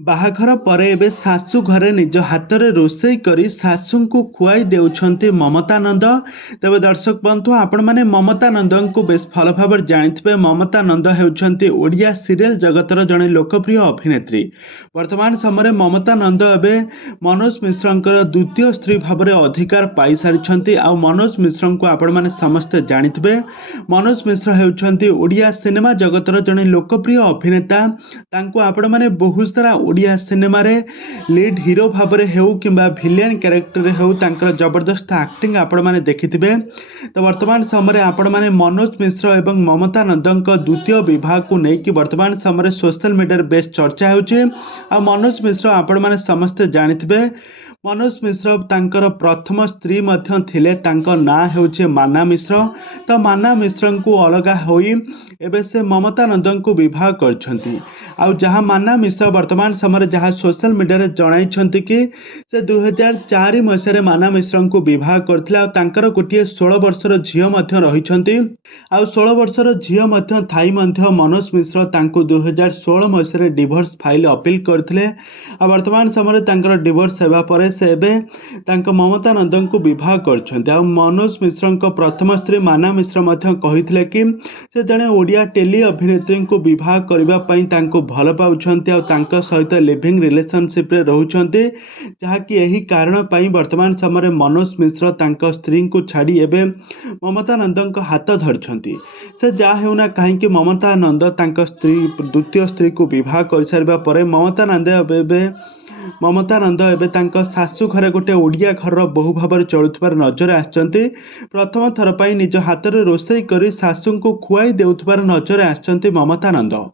ବାହାଘର ପରେ ଏବେ ଶାଶୁ ଘରେ ନିଜ ହାତରେ ରୋଷେଇ କରି ଶାଶୁଙ୍କୁ ଖୁଆଇ ଦେଉଛନ୍ତି ମମତାନନ୍ଦ। ତେବେ ଦର୍ଶକ ବନ୍ଧୁ, ଆପଣମାନେ ମମତାନନ୍ଦଙ୍କୁ ବେଶ ଭଲ ଭାବରେ ଜାଣିଥିବେ। ମମତାନନ୍ଦ ହେଉଛନ୍ତି ଓଡ଼ିଆ ସିରିଏଲ ଜଗତର ଜଣେ ଲୋକପ୍ରିୟ ଅଭିନେତ୍ରୀ। ବର୍ତ୍ତମାନ ସମୟରେ ମମତାନନ୍ଦ ଏବେ ମନୋଜ ମିଶ୍ରଙ୍କର ଦ୍ୱିତୀୟ ସ୍ତ୍ରୀ ଭାବରେ ଅଧିକାର ପାଇସାରିଛନ୍ତି। ଆଉ ମନୋଜ ମିଶ୍ରଙ୍କୁ ଆପଣମାନେ ସମସ୍ତେ ଜାଣିଥିବେ। ମନୋଜ ମିଶ୍ର ହେଉଛନ୍ତି ଓଡ଼ିଆ ସିନେମା ଜଗତର ଜଣେ ଲୋକପ୍ରିୟ ଅଭିନେତା। ତାଙ୍କୁ ଆପଣମାନେ ବହୁତ ସାରା ଓଡ଼ିଆ ସିନେମାରେ ଲିଡ୍ ହିରୋ ଭାବରେ ହେଉ କିମ୍ବା ଭିଲିଆନ୍ କ୍ୟାରେକ୍ଟରରେ ହେଉ ତାଙ୍କର ଜବରଦସ୍ତ ଆକ୍ଟିଂ ଆପଣମାନେ ଦେଖିଥିବେ। ତ ବର୍ତ୍ତମାନ ସମୟରେ ଆପଣମାନେ ମନୋଜ ମିଶ୍ର ଏବଂ ମମତାନନ୍ଦଙ୍କ ଦ୍ୱିତୀୟ ବିବାହକୁ ନେଇକି ବର୍ତ୍ତମାନ ସମୟରେ ସୋସିଆଲ ମିଡ଼ିଆରେ ବେଶ ଚର୍ଚ୍ଚା ହେଉଛି। ଆଉ ମନୋଜ ମିଶ୍ର ଆପଣମାନେ ସମସ୍ତେ ଜାଣିଥିବେ, ମନୋଜ ମିଶ୍ର ତାଙ୍କର ପ୍ରଥମ ସ୍ତ୍ରୀ ମଧ୍ୟ ଥିଲେ। ତାଙ୍କ ନାଁ ହେଉଛି ମାନା ମିଶ୍ର। ତ ମାନା ମିଶ୍ରଙ୍କୁ ଅଲଗା ହୋଇ ଏବେ ସେ ମମତାନନ୍ଦଙ୍କୁ ବିବାହ କରିଛନ୍ତି। ଆଉ ଯାହା ମାନା ମିଶ୍ର ବର୍ତ୍ତମାନ ସମୟରେ ଯାହା ସୋସିଆଲ ମିଡ଼ିଆରେ ଜଣାଇଛନ୍ତି କି ସେ 2004 ମସିହାରେ ମାନା ମିଶ୍ରଙ୍କୁ ବିବାହ କରିଥିଲେ। ଆଉ ତାଙ୍କର ଗୋଟିଏ 16 ବର୍ଷର ଝିଅ ମଧ୍ୟ ରହିଛନ୍ତି। ଆଉ 16 ବର୍ଷର ଝିଅ ମଧ୍ୟ ଥାଇ ମଧ୍ୟ ମନୋଜ ମିଶ୍ର ତାଙ୍କୁ 2016 ମସିହାରେ ଡିଭୋର୍ସ ଫାଇଲ ଅପିଲ କରିଥିଲେ। ଆଉ ବର୍ତ୍ତମାନ ସମୟରେ ତାଙ୍କର ଡିଭୋର୍ସ ହେବା ପରେ ସେ ଏବେ ତାଙ୍କ ମମତାନନ୍ଦଙ୍କୁ ବିବାହ କରିଛନ୍ତି। ଆଉ ମନୋଜ ମିଶ୍ରଙ୍କ ପ୍ରଥମ ସ୍ତ୍ରୀ ମାନା ମିଶ୍ର ମଧ୍ୟ କହିଥିଲେ କି ସେ ଜଣେ ଓଡ଼ିଆ ଟେଲି ଅଭିନେତ୍ରୀଙ୍କୁ ବିବାହ କରିବା ପାଇଁ ତାଙ୍କୁ ଭଲ ପାଉଛନ୍ତି ଆଉ ତାଙ୍କ ସହିତ ଲିଭିଂ ରିଲେସନସିପ୍ରେ ରହୁଛନ୍ତି। ଯାହାକି ଏହି କାରଣ ପାଇଁ ବର୍ତ୍ତମାନ ସମୟରେ ମନୋଜ ମିଶ୍ର ତାଙ୍କ ସ୍ତ୍ରୀଙ୍କୁ ଛାଡ଼ି ଏବେ ମମତାନନ୍ଦଙ୍କ ହାତ ଧରିଛନ୍ତି। ସେ ଯାହା ହେଉନା କାହିଁକି ମମତାନନ୍ଦ ତାଙ୍କ ଦ୍ୱିତୀୟ ସ୍ତ୍ରୀକୁ ବିବାହ କରିସାରିବା ପରେ ମମତାନନ୍ଦ ଏବେ ତାଙ୍କ ଶାଶୁ ଘରେ ଗୋଟେ ଓଡ଼ିଆ ଘରର ବୋହୂ ଭାବରେ ଚଳୁଥିବାର ନଜରରେ ଆସିଛନ୍ତି। ପ୍ରଥମ ଥର ପାଇଁ ନିଜ ହାତରେ ରୋଷେଇ କରି ଶାଶୁଙ୍କୁ ଖୁଆଇ ଦେଉଥିବାର ନଜରରେ ଆସିଛନ୍ତି ମମତାନନ୍ଦ।